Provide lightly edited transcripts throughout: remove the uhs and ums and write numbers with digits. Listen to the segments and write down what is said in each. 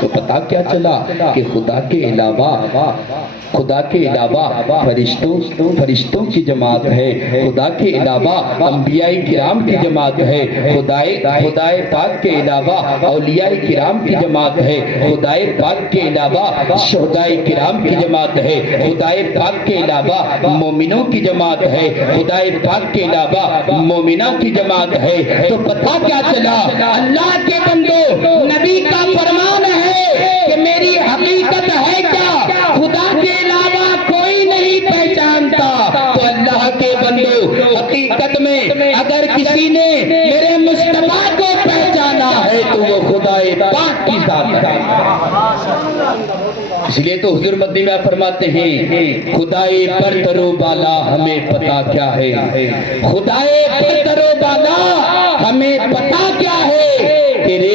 تو پتا کیا چلا کہ خدا کے علاوہ فرشتوں کی جماعت ہے، خدا کے علاوہ انبیاء کرام کی جماعت ہے، خدا پاک کے علاوہ اولیاء کرام کی جماعت ہے، خدا پاک کے علاوہ شہداء کرام کی جماعت ہے، خدا پاک کے علاوہ مومنوں کی جماعت ہے، خدا پاک کے علاوہ مومنہ کی جماعت ہے۔ تو پتہ کیا چلا، اللہ کے بندو، نبی کا فرمان ہے کہ میری حقیقت ہے کیا، خدا کے علاوہ کوئی نہیں پہچانتا۔ تو اللہ کے بندو، حقیقت میں اگر کسی نے میرے مصطفیٰ کو پہچانا ہے تو وہ خدا پاک کی ذات ہے۔ اس لیے تو حضور مدنی میں فرماتے ہیں، خدائے برتر و بالا ہمیں پتا کیا ہے، خدائے برتر و بالا ہمیں پتا کیا ہے، تیرے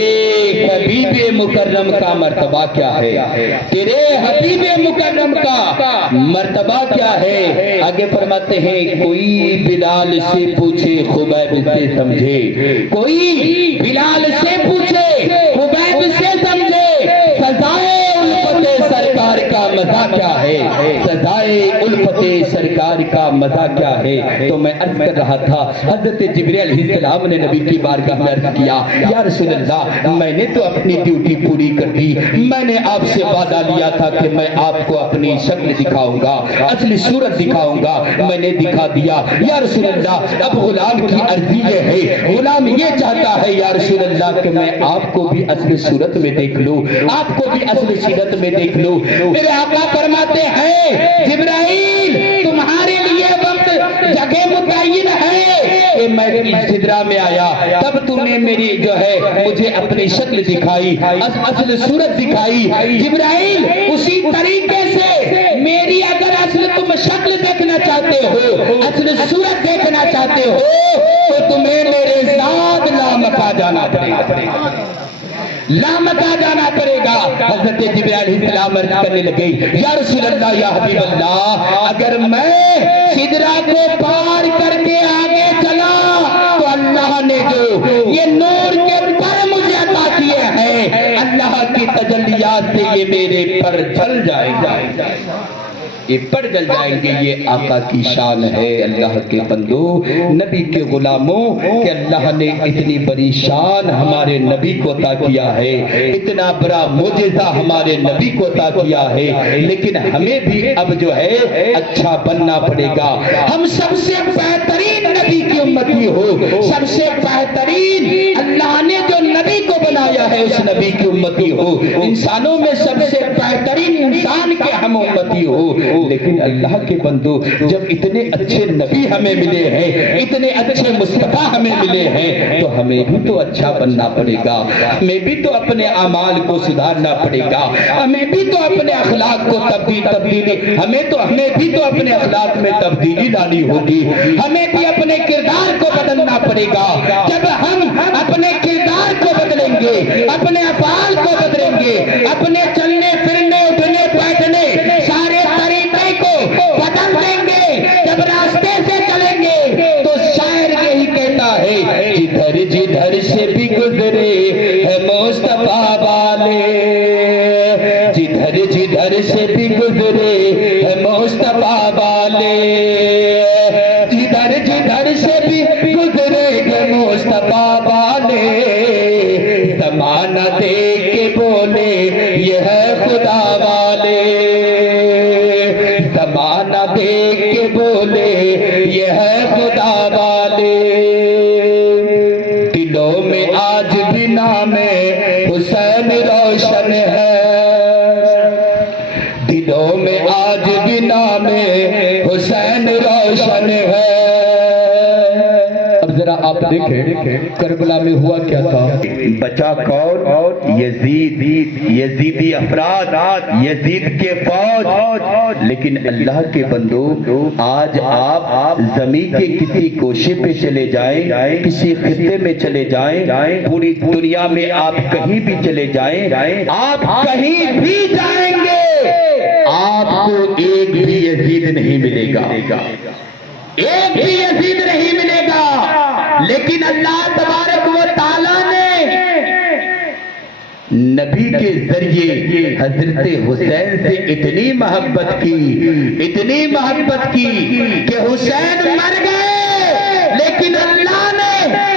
حبیب مکرم کا مرتبہ کیا ہے، تیرے حبیب مکرم کا مرتبہ کیا ہے۔ آگے فرماتے ہیں، کوئی بلال سے پوچھے خبیب سے سمجھے، کوئی بلال سے پوچھے خبیب سے سمجھے، سزائے الفت سرکار کا مزہ کیا ہے، سزائے الفت سرکار کا مزہ کیا ہے۔ تو میں عرض کر رہا تھا، حضرت جبرائیل علیہ السلام نے نبی کی بارگاہ میں عرض کیا، یا رسول اللہ، میں نے تو اپنی ڈیوٹی پوری کر دی، میں نے آپ سے وعدہ لیا تھا کہ میں آپ کو اپنی شکل دکھاؤں گا، اصلی صورت دکھاؤں گا، میں نے دکھا دیا۔ یا رسول اللہ، اب غلام کی عرضی یہ ہے، غلام یہ چاہتا ہے یا رسول اللہ کہ میں آپ کو بھی اصلی صورت میں دیکھ لوں، آپ کو بھی اصلی صورت میں دیکھ لوں۔ میرے آقا فرماتے ہیں، جبرائیل تمہارے لیے وقت جگہ متعین ہے کہ میں سدرا میں آیا، تب تم نے میری جو ہے مجھے اپنی شکل دکھائی، اصل صورت دکھائی۔ جبرائیل اسی طریقے سے میری اگر اصل تم شکل دیکھنا چاہتے ہو، اصل صورت دیکھنا چاہتے ہو، تو تمہیں میرے ساتھ لامکہ جانا پڑے گا، لامکہ جانا پڑے گا۔ حضرت جبرائیل علیہ السلام عرض کرنے لگے، یا رسول اللہ، یا حبیب اللہ، اگر میں سدرا کو پار کر کے آگے چلا تو اللہ نے جو یہ نور کے پر مجھے عطا کیے ہیں، اللہ کی تجلیات سے یہ میرے پر جل جائے گا، یہ پر جل جائیں گے۔ یہ آقا کی شان ہے۔ اللہ کے بندو، نبی کے غلاموں، کہ اللہ نے اتنی بڑی شان ہمارے نبی کو عطا کیا ہے، اتنا بڑا معجزہ ہمارے نبی کو عطا کیا ہے، لیکن ہمیں بھی اب جو ہے اچھا بننا پڑے گا۔ ہم سب سے بہترین نبی کی امتی ہو، سب سے بہترین اللہ نے جو نبی کو بنایا ہے اس نبی کی امتی ہو، انسانوں میں سب سے بہترین انسان کے ہم امتی ہو۔ لیکن اللہ کے بندو، جب اتنے اچھے نبی ہمیں ملے ہیں، اتنے اچھے مصطفیٰ ہمیں ملے ہیں، تو ہمیں بھی تو اچھا بننا پڑے گا، ہمیں بھی تو اپنے اعمال کو سدھارنا پڑے گا، ہمیں بھی تو اپنے اخلاق کو تبدیلی ہمیں بھی تو اپنے اخلاق میں تبدیلی لانی ہوگی، ہمیں بھی اپنے کردار کو بدلنا پڑے گا۔ جب ہم اپنے کردار کو بدلیں گے، اپنے افعال کو بدلیں گے، اپنے چلنے پھرنے اٹھنے بیٹھنے سارے طریقے کو بدل دیں گے، جب راستے سے چلیں گے تو شاعر یہی کہتا ہے، جدھر جدھر سے بھی گزرے ہے مصطفیٰ والے، جدھر جدھر سے بھی گزرے ہے مصطفیٰ والے، جدھر جدھر سے بھی گزرے ہے مصطفیٰ والے، زمانہ دیکھ کے بولے یہ ہے خدا والے، زمانہ دیکھ کے بولے یہ ہے خدا والے، دلوں میں آج بھی نام حسین روشن ہے، دلوں میں آج بھی نام حسین روشن ہے۔ اب ذرا آپ دیکھیں کربلا میں ہوا کیا تھا، بچا کون؟ یزیدی افراد، یزید کے فوج۔ لیکن اللہ کے بندو، آج آپ زمین کے کسی گوشے پہ چلے جائیں، کسی خطے میں چلے جائیں، پوری دنیا میں آپ کہیں بھی چلے جائیں، آپ کہیں بھی جائیں گے، آپ کو ایک بھی یزید نہیں ملے گا، ایک بھی یزید نہیں ملے گا۔ لیکن اللہ تبارک و تعالیٰ نے نبی کے ذریعے حضرت حسین سے اتنی محبت کی کہ حسین مر گئے لیکن اللہ نے